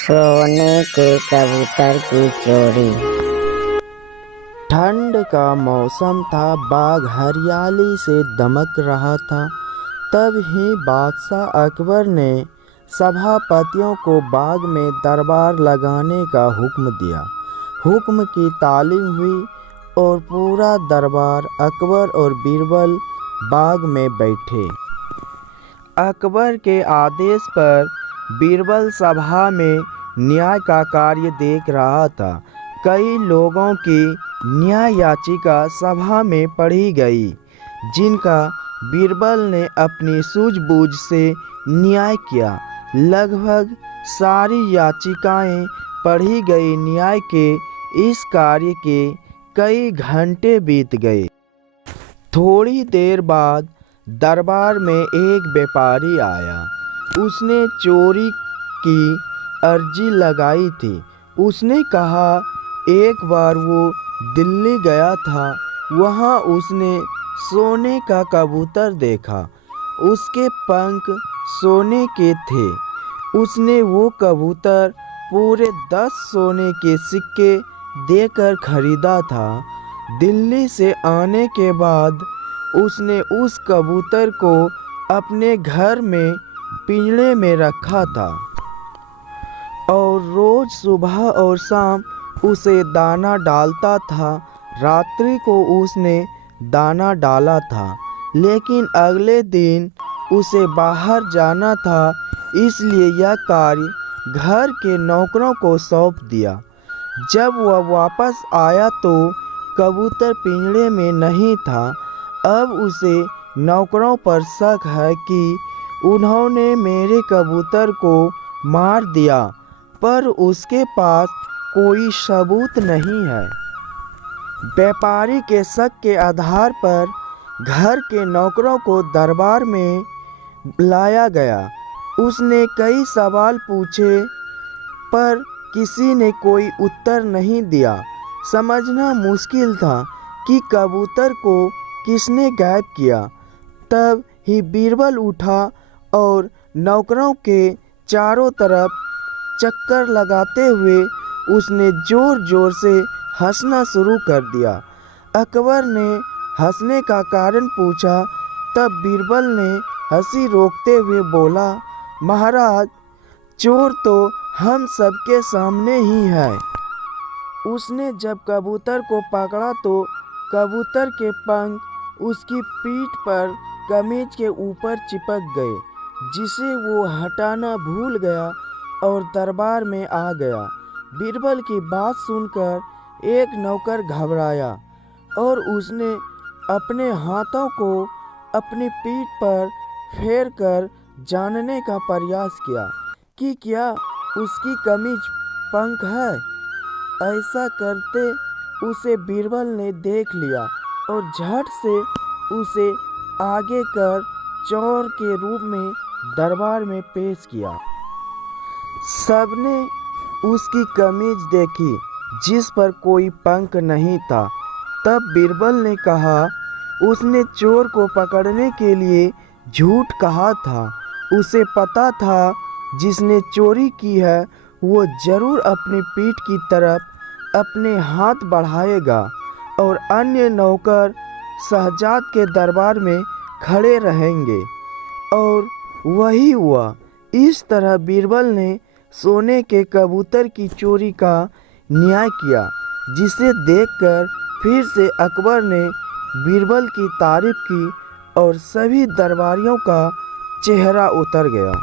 सोने के कबूतर की चोरी। ठंड का मौसम था, बाग हरियाली से दमक रहा था। तब ही बादशाह अकबर ने सभापतियों को बाग में दरबार लगाने का हुक्म दिया। हुक्म की तालीम हुई और पूरा दरबार अकबर और बीरबल बाग में बैठे। अकबर के आदेश पर बीरबल सभा में न्याय का कार्य देख रहा था। कई लोगों की न्याय याचिका सभा में पढ़ी गई, जिनका बीरबल ने अपनी सूझबूझ से न्याय किया। लगभग सारी याचिकाएं पढ़ी गई। न्याय के इस कार्य के कई घंटे बीत गए। थोड़ी देर बाद दरबार में एक व्यापारी आया। उसने चोरी की अर्जी लगाई थी। उसने कहा, एक बार वो दिल्ली गया था। वहाँ उसने सोने का कबूतर देखा। उसके पंख सोने के थे। उसने वो कबूतर पूरे 10 सोने के सिक्के देकर खरीदा था। दिल्ली से आने के बाद उसने उस कबूतर को अपने घर में पिंजरे में रखा था और रोज सुबह और शाम उसे दाना डालता था। रात्रि को उसने दाना डाला था, लेकिन अगले दिन उसे बाहर जाना था, इसलिए यह कार्य घर के नौकरों को सौंप दिया। जब वह वापस आया तो कबूतर पिंजरे में नहीं था। अब उसे नौकरों पर शक है कि उन्होंने मेरे कबूतर को मार दिया, पर उसके पास कोई सबूत नहीं है। व्यापारी के शक के आधार पर घर के नौकरों को दरबार में लाया गया। उसने कई सवाल पूछे, पर किसी ने कोई उत्तर नहीं दिया। समझना मुश्किल था कि कबूतर को किसने गायब किया। तब ही बीरबल उठा और नौकरों के चारों तरफ चक्कर लगाते हुए उसने जोर जोर से हंसना शुरू कर दिया। अकबर ने हंसने का कारण पूछा। तब बीरबल ने हंसी रोकते हुए बोला, महाराज, चोर तो हम सबके सामने ही है। उसने जब कबूतर को पकड़ा तो कबूतर के पंख उसकी पीठ पर कमीज के ऊपर चिपक गए, जिसे वो हटाना भूल गया और दरबार में आ गया। बीरबल की बात सुनकर एक नौकर घबराया और उसने अपने हाथों को अपनी पीठ पर फेरकर जानने का प्रयास किया कि क्या उसकी कमीज पंख है। ऐसा करते उसे बीरबल ने देख लिया और झट से उसे आगे कर चोर के रूप में दरबार में पेश किया। सबने उसकी कमीज देखी, जिस पर कोई पंख नहीं था। तब बीरबल ने कहा, उसने चोर को पकड़ने के लिए झूठ कहा था। उसे पता था जिसने चोरी की है वो जरूर अपनी पीठ की तरफ अपने हाथ बढ़ाएगा और अन्य नौकर शहजाद के दरबार में खड़े रहेंगे। और वही हुआ। इस तरह बीरबल ने सोने के कबूतर की चोरी का न्याय किया, जिसे देखकर फिर से अकबर ने बीरबल की तारीफ की और सभी दरबारियों का चेहरा उतर गया।